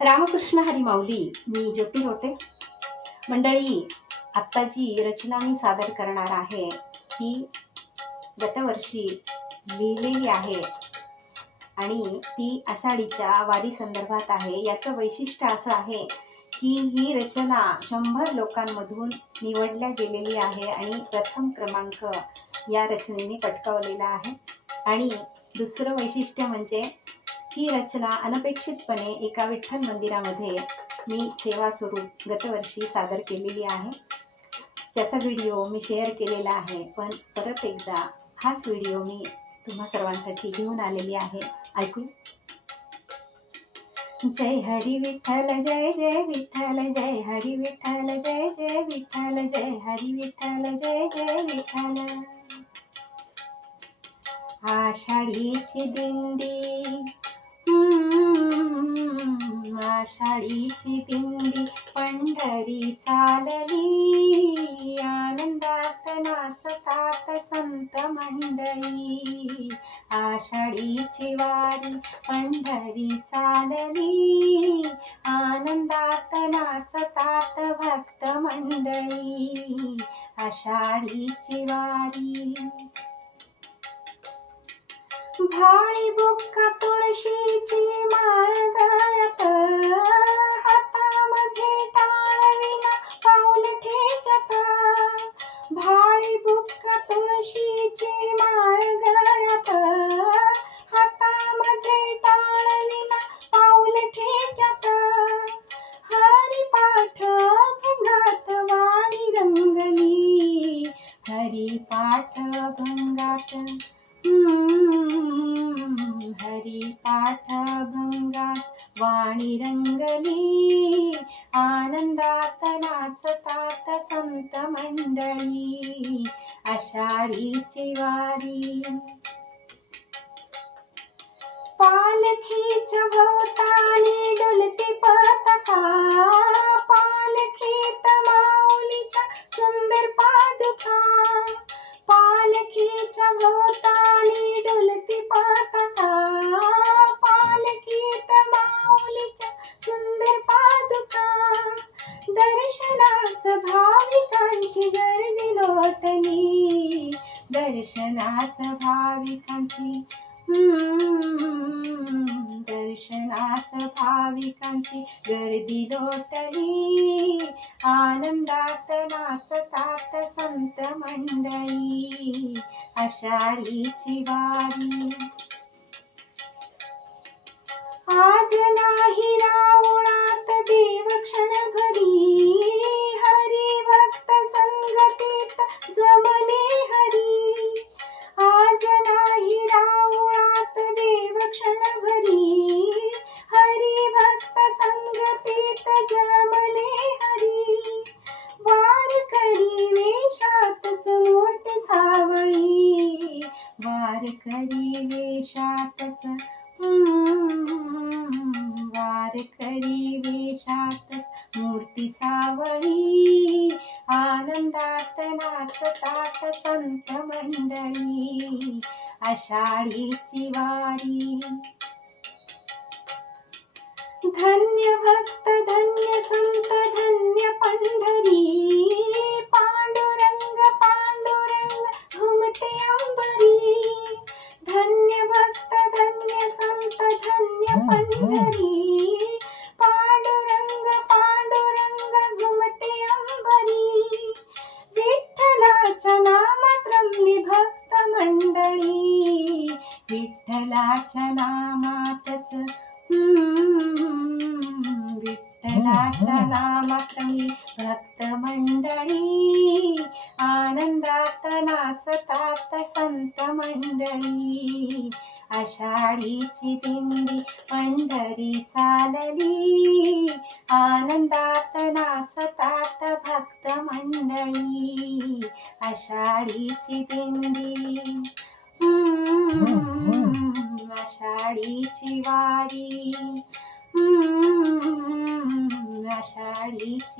रामकृष्ण हरी माऊली. मी ज्योती होते. मंडळी, आत्ता जी रचना मी सादर करणार आहे ती गतवर्षी लिहिलेली आहे आणि ती आषाढीच्या वारी संदर्भात आहे. याचं वैशिष्ट्य असं आहे की ही रचना 100 लोकांमधून निवडल्या गेलेली आहे आणि प्रथम क्रमांक या रचनेने पटकावलेला आहे. आणि दुसरं वैशिष्ट्य म्हणजे ही रचना अनपेक्षितपणे एका विठ्ठल मंदिरामध्ये मी सेवा स्वरूप गतवर्षी सादर केलेली आहे. त्याचा व्हिडिओ मी शेअर केलेला आहे, पण परत एकदा हाच व्हिडिओ मी तुम्हा सर्वांसाठी घेऊन आलेली आहे. ऐकू. जय हरी विठ्ठल, जय जय विठ्ठल, जय हरी विठ्ठल, जय जय विठ्ठल, जय हरी विठ्ठल, जय जय विठ्ठल. आषाढीची दिंडी, आषाढीची दिंडी पंढरी चालली, आनंदात नाचतात संत मंडळी. आषाढीची वारी पंढरी चालली, आनंदात नाचतात भक्त मंडळी. आषाढीची वारी. भाळी बुक्का तुळशीची माळ गळ्यात, हातामध्ये टाळविना पाऊल ठेक्यात. भाळी बुक्का तुळशीची माळ गळ्यात, हातामध्ये टाळविना पाऊल ठेक्यात. हरिपाठ भंगात वाणी रंगली, हरिपाठ भंगात, हरिपाठ भंगात वाणी रंगली, आनंदात नाचतात संत मंडळी. आषाढीची वारी. पालखीच्या भोवताली डुलती पताका, पालखीत माऊलीच्या सुंदर पादुका. पालखीच्या भोवताली डुलती पताका, पालखीत माऊलीच्या सुंदर पादुका. दर्शनास भाविकांची गर्दी लोटली, दर्शनास भाविकांची, दर्शनास भाविकांची गर्दी लोटली, आनंदात नाचतात संत मंडळी. आषाढीची वारी. आज नाही रावणात देव क्षणभरी, हरी भक्त संगतीत जमले हरी. आज नाही रावणात देव क्षणभरी, हरी भक्त संगतीत जमले हरी. वारकरी वेशातच मूर्ती सावळी, वारकरी वेशातच, वारकरी वेशातच मूर्ती सावळी, आनंदात नाचतात संत मंडळी. आषाढीची वारी. धन्य भक्त, धन्य संत, धन्य पंढरी, पांडुरंग पांडुरंग घुमते अंबरी. धन्य भक्त, धन्य संत, धन्य पंढरी, पांडुरंग पांडुरंग घुमते अंबरी. विठ्ठलाच्या नामात रमली भक्त मंडळी, विठ्ठलाच्या नामातच, विठ्ठलाच्या नामात रमली भक्त मंडळी, आनंदात नाचतात संत मंडळी. आषाढीची दिंडी पंढरी चालली, आनंदात नाचतात भक्त मंडळी. आषाढीची दिंडी, आषाढीची वारी, आषाढीची